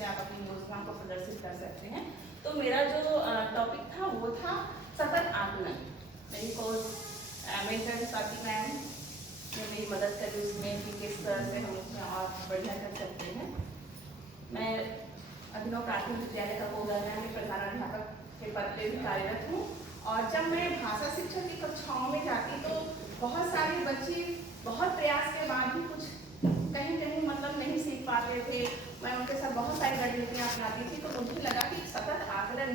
से आप अपनी योजना को प्रदर्शित कर सकते हैं। तो मेरा जो टॉपिक था वो था सतत आकलन। मेरी कोच मेंटर स्वाति मैम ने मेरी मदद करी उसमें कि किस तरह से हम उसमें और बढ़िया कर सकते हैं। मैं अभिनव प्राथमिक विद्यालय का कोगलना में प्रधानाध्यापक के पद पर भी कार्यरत हूँ। और जब मैं भाषा शिक्षक की कक्षाओं में जाती तो बहुत सारे बच्चे बहुत प्रयास के बाद भी कुछ कहीं कहीं मतलब नहीं सीख पाते थे। मैं उनके साथ बहुत सारी रणनीतियाँ अपनाती थी। तो मुझे लगा कि सतत आकलन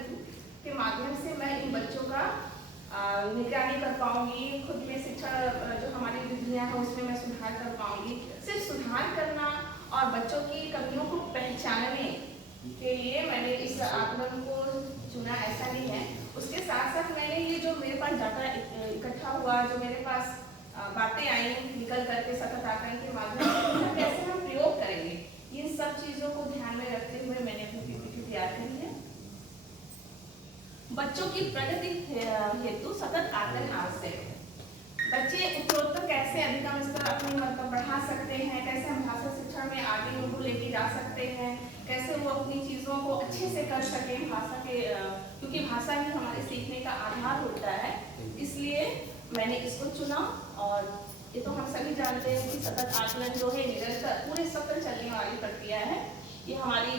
के माध्यम से मैं इन बच्चों का निगरानी कर पाऊंगी, खुद में शिक्षण जो हमारी विधियाँ हैं उसमें मैं सुधार कर पाऊंगी। सिर्फ सुधार करना और बच्चों की कमियों को पहचानने के लिए मैंने इस आकलन को चुना, ऐसा नहीं है। उसके साथ साथ मैंने ये जो मेरे पास डाटा इकट्ठा हुआ, जो मेरे पास बातें आई निकल करके सतत आकलन के माध्यम से कैसे हम प्रयोग करेंगे, इन सब चीजों को ध्यान में रखते हुए मैंने अपनी पीपीटी तैयार करी है। बच्चों की प्रगति हेतु सतत आकलन आवश्यक है। बच्चे उत्तरोत्तर कैसे अधिगम स्तर अपनी मतलब बढ़ा सकते हैं, कैसे हम भाषा शिक्षण में आगे उनको लेके जा सकते हैं, कैसे वो अपनी चीज़ों को अच्छे से कर सकें भाषा के, क्योंकि भाषा ही हमारे सीखने का आधार होता है। इसलिए मैंने इसको चुना। और ये तो हम सभी जानते हैं कि सतत आकलन जो है निरंतर पूरे सत्र चलने वाली प्रक्रिया है। ये हमारी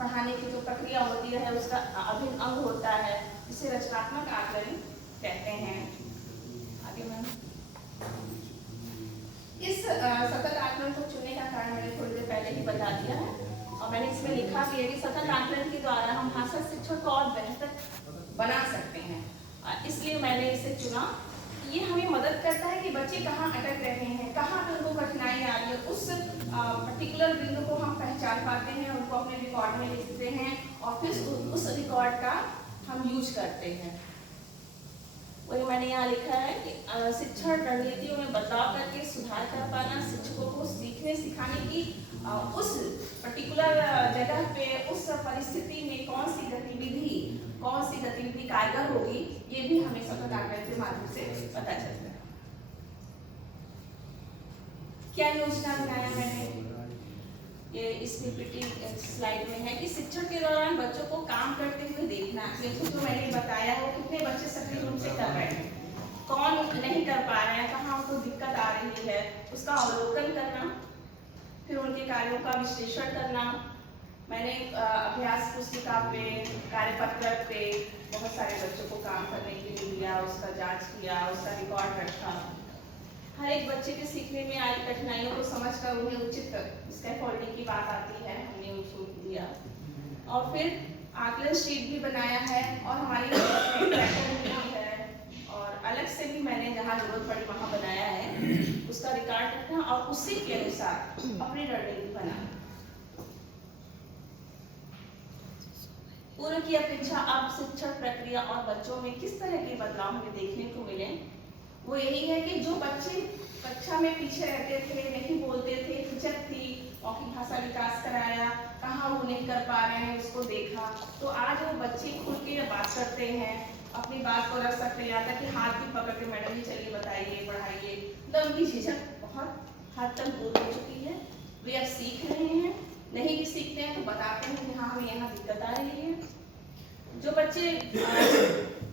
पढ़ाने की जो प्रक्रिया होती है उसका अभिन्न अंग होता है, इसे रचनात्मक आकलन कहते हैं। आगे मैम, इस सतत आकलन को चुनने का कारण मैंने थोड़ी देर पहले ही बता दिया है। और मैंने इसमें लिखा कि यदि सतत आकलन के द्वारा हम भाषा शिक्षण को और बेहतर बना सकते हैं, इसलिए मैंने इसे चुना। ये हमें मदद करता है कि बच्चे कहाँ अटक रहे हैं, कहाँ पे उनको कठिनाई आ रही है, उस पर्टिकुलर बिंदु को हम पहचान पाते हैं, उनको अपने रिकॉर्ड में लिखते हैं और फिर उस रिकॉर्ड का हम यूज करते हैं। वही मैंने यहाँ लिखा है कि शिक्षण रणनीतियों में बदलाव करके सुधार कर पाना, शिक्षकों को सीखने सिखाने की उस पर्टिकुलर जगह पे उस परिस्थिति में कौन सी गतिविधि कारगर होगी, ये भी हमें सतत आकलन के माध्यम से पता चलता है। क्या योजना बनाया मैंने, ये इस पीपीटी स्लाइड में है कि शिक्षण के दौरान बच्चों को काम करते हुए देखना। जैसे जो मैंने बताया वो कितने बच्चे सक्रिय रूप से कर रहे हैं, कौन नहीं कर पा रहे हैं, कहाँ उनको दिक्कत आ रही है, उसका अवलोकन करना, फिर उनके कार्यों का विश्लेषण करना। मैंने अभ्यास पुस्तिका पे, कार्यपत्रक पे बहुत सारे बच्चों को काम करने के लिए दिया, उसका जांच किया, उसका रिकॉर्ड रखा। हर एक बच्चे के सीखने में आई कठिनाइयों को समझकर उन्हें उचित स्कैफोल्डिंग की बात आती है, हमने उसको दिया। और फिर आकलन शीट भी बनाया है और हमारी ट्रैकर भी है, और अलग से भी मैंने जहाँ जरूरत पड़ी वहाँ बनाया है, उसका रिकॉर्ड रखना और उसी के अनुसार अपनी रणनीति बनाना। पूर्व की अपेक्षा अब शिक्षण प्रक्रिया और बच्चों में किस तरह के बदलाव हमें देखने को मिले, वो यही है कि जो बच्चे कक्षा में पीछे रहते थे, नहीं बोलते थे, हिचक थी, मौखिक भाषा विकास कराया, कहाँ वो नहीं कर पा रहे हैं उसको देखा, तो आज वो बच्चे खुल के बात करते हैं, अपनी बात को रख सकते हैं, यहाँ तक कि हाथ भी पकड़ के मैडम जी चलिए बताइए पढ़ाइए। तो उनकी झिझक बहुत हद तक दूर हो चुकी है, वे अब सीख रहे हैं। नहीं भी सीखते हैं तो बताते हैं कि हाँ हमें यहाँ दिक्कत आ रही है। जो बच्चे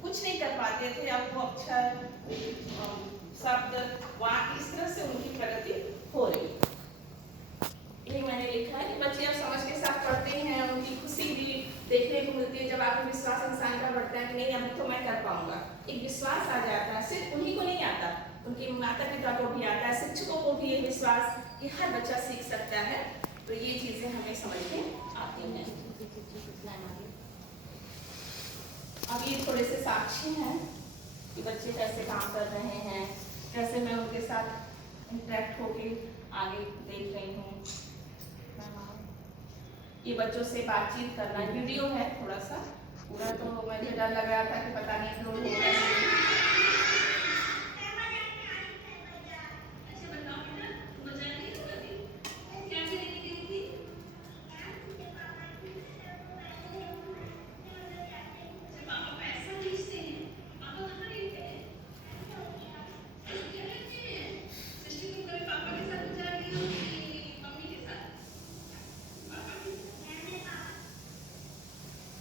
कुछ नहीं कर पाते थे, अब वो अक्षर, शब्द, वाक्य, इस तरह से उनकी प्रगति हो रही है। ये मैंने लिखा है कि बच्चे अब समझ के साथ पढ़ते हैं, उनकी खुशी भी देखने को मिलती है। जब आत्मविश्वास इंसान का बढ़ता है कि नहीं अभी तो मैं कर पाऊंगा, एक विश्वास आ जाता है। सिर्फ उन्हीं को नहीं आता, उनके माता पिता को भी आता है, शिक्षकों को भी ये विश्वास कि हर बच्चा सीख सकता है। तो ये चीजें हमें समझ में आती हैं। अब ये थोड़े से साक्षी हैं कि बच्चे कैसे काम कर रहे हैं, कैसे मैं उनके साथ इंटरेक्ट होके आगे देख रही हूँ। ये बच्चों से बातचीत करना, वीडियो है थोड़ा सा, पूरा तो मुझे डर लग रहा था कि पता नहीं अपलोड होगा।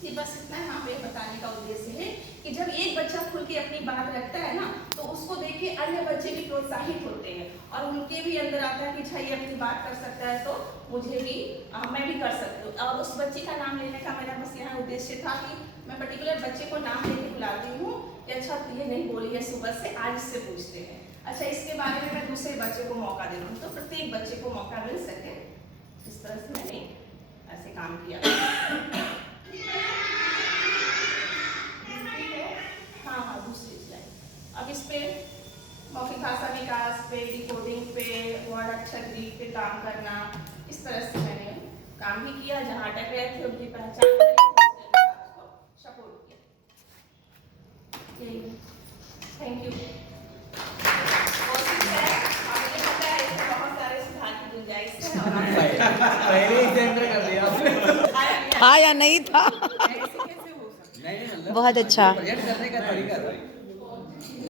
कि बस इतना यहाँ पे बताने का उद्देश्य है कि जब एक बच्चा खुल के अपनी बात रखता है ना, तो उसको देख के अन्य बच्चे भी प्रोत्साहित होते हैं और उनके भी अंदर आता है कि अच्छा ये अपनी बात कर सकता है, तो मुझे भी मैं भी कर सकती हूँ। और उस बच्चे का नाम लेने का मेरा बस यहाँ उद्देश्य था कि मैं पर्टिकुलर बच्चे को नाम लेके बुलाती हूँ कि अच्छा ये नहीं बोली है सुबह से, आज इससे पूछते हैं। अच्छा, इसके बारे में मैं दूसरे बच्चे को मौका दे रहा हूँ, तो प्रत्येक बच्चे को मौका मिल सके, इस तरह से मैंने ऐसे काम किया। हाँ हाँ, दूसरी स्लाइड। अब इस पे मौखिक भाषा विकास पे, डिकोडिंग पे, वर्ड अक्षर ग्रीक पे काम करना, इस तरह से मैंने काम भी किया। जहाँ अटक रहे थे उनकी पहचान करी, सपोर्ट किया। यही, थैंक यू। कोशिश है, मुझे पता है इसमें बहुत सारे सुधार की गुंजाइश है और पहले ही सेंटर कर दिया था या नहीं था। ऐसे कैसे हो सकता है? नहीं मतलब बहुत अच्छा। प्रोजेक्ट करने का तरीका था।